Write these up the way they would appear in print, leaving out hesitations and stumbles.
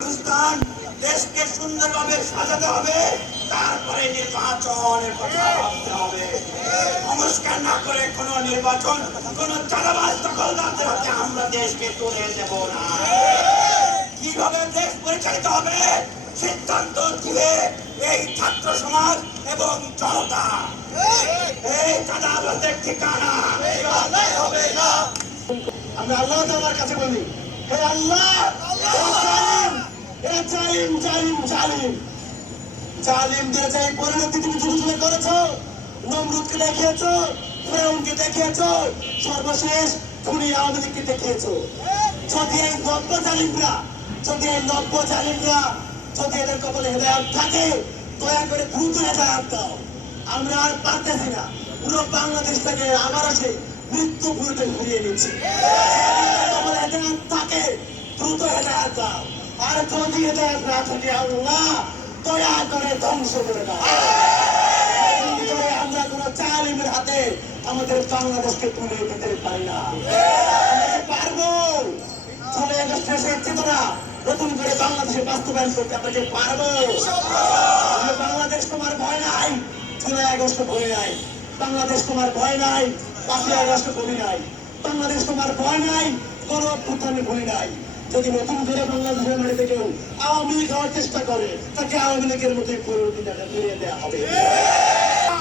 অনুষ্ঠান দেশকে সুন্দরভাবে সাজাতে হবে, তারপরে নির্বাচনের কথা ভাবতে হবে। সংস্কার না করে কোন নির্বাচন কোন চাঁদাবাজ দখলদারদের হাতে আমরা দেশকে তুলে দেব না। কিভাবে দেশ পরিচালিত হবে সিদ্ধান্ত দিবে এই ছাত্র সমাজ এবং জনতা। এই চাঁদাবাজদের ঠিকানা হবে না। আমরা আল্লাহ তাআলার কাছে বলি, হে আল্লাহ, জালিম জালিম জালিম জালিমদের যে পরিণতি তুমি যুগে করেছো, নমরুদকে দেখিয়েছো, ফেরাউনকে দেখিয়েছো, সর্বশেষ খুনি আওয়ামী লীগকে দেখিয়েছো। যদি এই নব্য জালিমরা যদি এদের কপালে হেদায়াত থাকে, দয়া করে দ্রুত হেদায়াত দাও। আমরা আর পারতেছি না, পুরো বাংলাদেশটাকে আবার আসে মৃত্যু পুরোটা ঘুরিয়ে নিচ্ছি। হেদায়াত থাকে, দ্রুত হেদায়াত দাও। আর যদি হেদায়াত না থাকে, আল্লাহ দয়া করে ধ্বংস করে দাও। আমরা কোন জালিমের হাতে আমাদের বাংলাদেশকে তুলে দিতে পারি না। আমরা পারবো। 6 আগস্টের সেই চেতনা নতুন করে বাংলাদেশে বাস্তবায়ন করতে আমরা যে পারবো। বাংলাদেশ তোমার ভয় নাই, 6 আগস্ট ভয় নাই। বাংলাদেশ তোমার ভয় নাই, 5 আগস্ট ভয় নাই। বাংলাদেশ তোমার ভয় নাই, কোন অভ্যুত্থানে ভয় নাই। যদি নতুন করে বাংলাদেশের মাটিতে কেউ আওয়ামী লীগ হওয়ার চেষ্টা করে, তাকে আওয়ামী লীগের মতোই পরিণতিটাকে ফিরিয়ে দেওয়া হবে।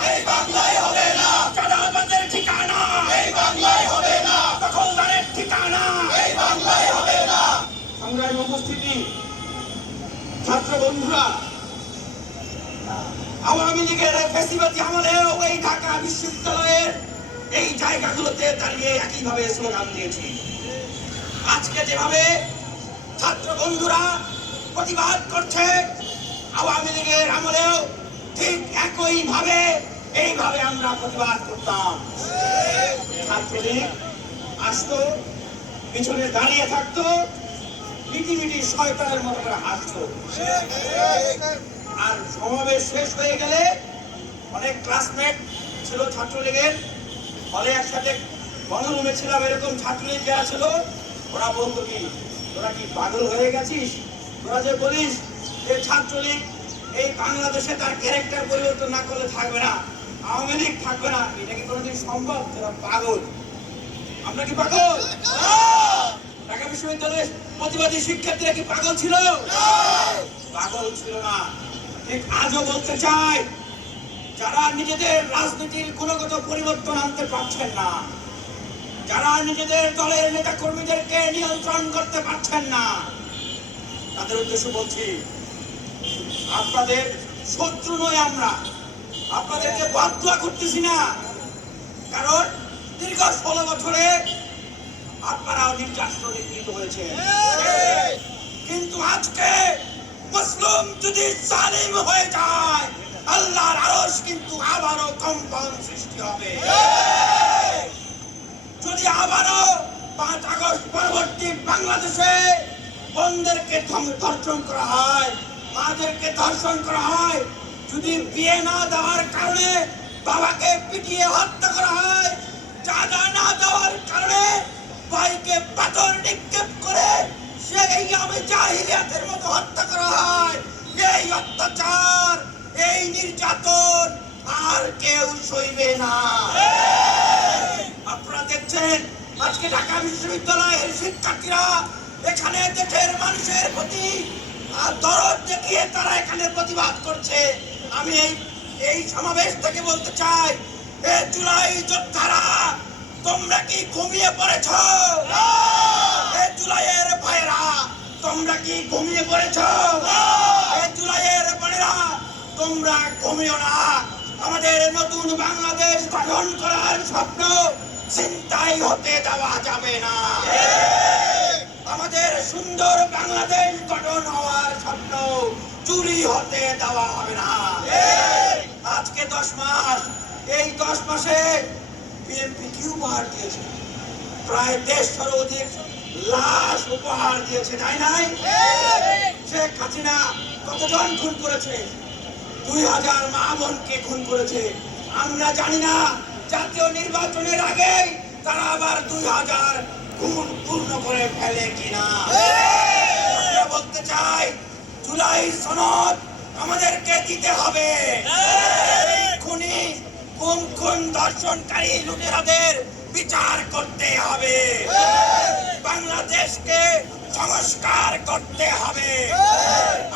এই বাংলায় হবে না চাঁদাবাজের ঠিকানা, এই বাংলায় হবে না দখলদারের ঠিকানা, এই বাংলায় হবে না। সংগ্রামী উপস্থিতি, ছাত্র বন্ধুরা, আওয়ামী লীগের ফ্যাসিবাদী আমলেও এই ঢাকা বিশ্ববিদ্যালয়ের এই জায়গাগুলোতে দাঁড়িয়ে একইভাবে স্লোগান দিয়েছি। আজকে যেভাবে ছাত্র বন্ধুরা প্রতিবাদ করছে, আওয়ামী লীগের আমলেও ঠিক একইভাবে এইভাবে আমরা প্রতিবাদ করতাম। ছাত্রলীগ আসতো, পিছনে দাঁড়িয়ে থাকতো, মিটিমিটি শয়তানের মতো করে হাসতো। আর সমাবেশ শেষ হয়ে গেলে অনেক ক্লাসমেট ছিল ছাত্রলীগের, ফলে একসাথে গণরুমে ছিলাম, এরকম ছাত্রলীগ যারা ছিল ওরা বলতো কি, তোরা কি পাগল হয়ে গেছিস? তোরা যে বলিস যে ছাত্রলীগ এই বাংলাদেশে তার ক্যারেক্টার পরিবর্তন না করলে থাকবে না, আওয়ামী লীগ থাকবে না, এটা কি কোনোদিন সম্ভব? তোরা পাগল। আমরা কি পাগল? ঢাকা বিশ্ববিদ্যালয়ের প্রতিবাদী শিক্ষার্থীরা কি পাগল ছিল? পাগল ছিল না। ঠিক আজও বলতে চাই, যারা নিজেদের রাজনীতির গুণগত পরিবর্তন আনতে পারছেন না, যারা নিজেদের দলের নেতা কর্মীদেরকে নিয়ন্ত্রণ করতে পারছেন না, তাদের উদ্দেশ্য বলছি, আপনাদের শত্রু নয় আমরা, আপনাদেরকে বাধ্যা করতেছি না। কারণ দীর্ঘ 16 বছরে আপনারাও নির্যাতিত নিপীড়িত হয়েছে। কিন্তু আজকে মুসলিম যদি জালিম হয়ে যায়, আল্লাহর আরশ কিন্তু আবারও কম্পন সৃষ্টি হবে। যদি আবারও 5 আগস্ট পরবর্তী বাংলাদেশে বোনদেরকে ধর্ষণ করা হয়, মাদেরকে ধর্ষণ করা হয়, যদি বিয়ে না দেওয়ার কারণে বাবাকে পিটিয়ে হত্যা করা হয়, চাঁদা না দেওয়ার কারণে ভাইকে পাথর নিক্ষেপ করে সেই জাহিলিয়াতের মতো হত্যা করা হয়, এই অত্যাচার, এই নির্যাতন আর কেউ সইবে না। আপনারা দেখছেন আজকে ঢাকা বিশ্ববিদ্যালয়ের শিক্ষার্থীরা এখানে দেশের মানুষের প্রতি দরদ দেখিয়ে তারা এখানে প্রতিবাদ করছে। আমি এই সমাবেশ থেকে বলতে চাই, জুলাই যোদ্ধারা, তোমরা কি ঘুমিয়ে পড়েছ? জুলাইয়ের ভাইরা, তোমরা কি ঘুমিয়ে পড়েছ? জুলাইয়ের বোনেরা, তোমরা ঘুমিও না। আমাদের নতুন বাংলাদেশ গঠন করার স্বপ্ন চিন্তাই হতে দেওয়া যাবে না। আমাদের সুন্দর বাংলাদেশ গঠন হওয়ার স্বপ্ন চুরি হতে দেওয়া হবে না। আজকে 10 মাস, এই 10 মাসে বিএনপি কি উপহার দিয়েছে? প্রায় 150 অধিক লাশ উপহার দিয়েছে, তাই নাই? শেখ হাসিনা কতজন খুন করেছে? 2000 মা বোনকে খুন করেছে। আমরা জানি না জাতীয় নির্বাচনের আগে তারা আবার 2000 খুন পূর্ণ করে ফেলে কিনা। আমরা বলতে বলতে চাই, জুলাই সনদ আমাদেরকে দিতে হবে। খুনি খুন দর্শনকারী লুটেরাদের বিচার করতে হবে। বাংলাদেশকে সংস্কার করতে হবে।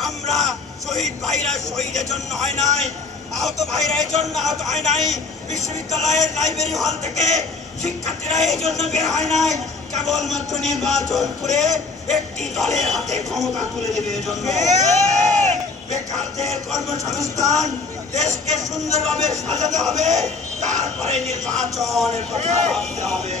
আমরা শহীদ ভাইরা শহীদের জন্য হয় নাই, আহত ভাইরা এই জন্য আহত হয় নাই, বিশ্ববিদ্যালয়ের লাইব্রেরি হল থেকে শিক্ষার্থীরা এই জন্য বের হয় নাই কেবলমাত্র নির্বাচন করে একটি দলের হাতে ক্ষমতা তুলে দেবে এজন্য। বেকারদের কর্মসংস্থান, দেশকে সুন্দরভাবে সাজাতে হবে, তারপরে নির্বাচনের কথা ভাবতে হবে।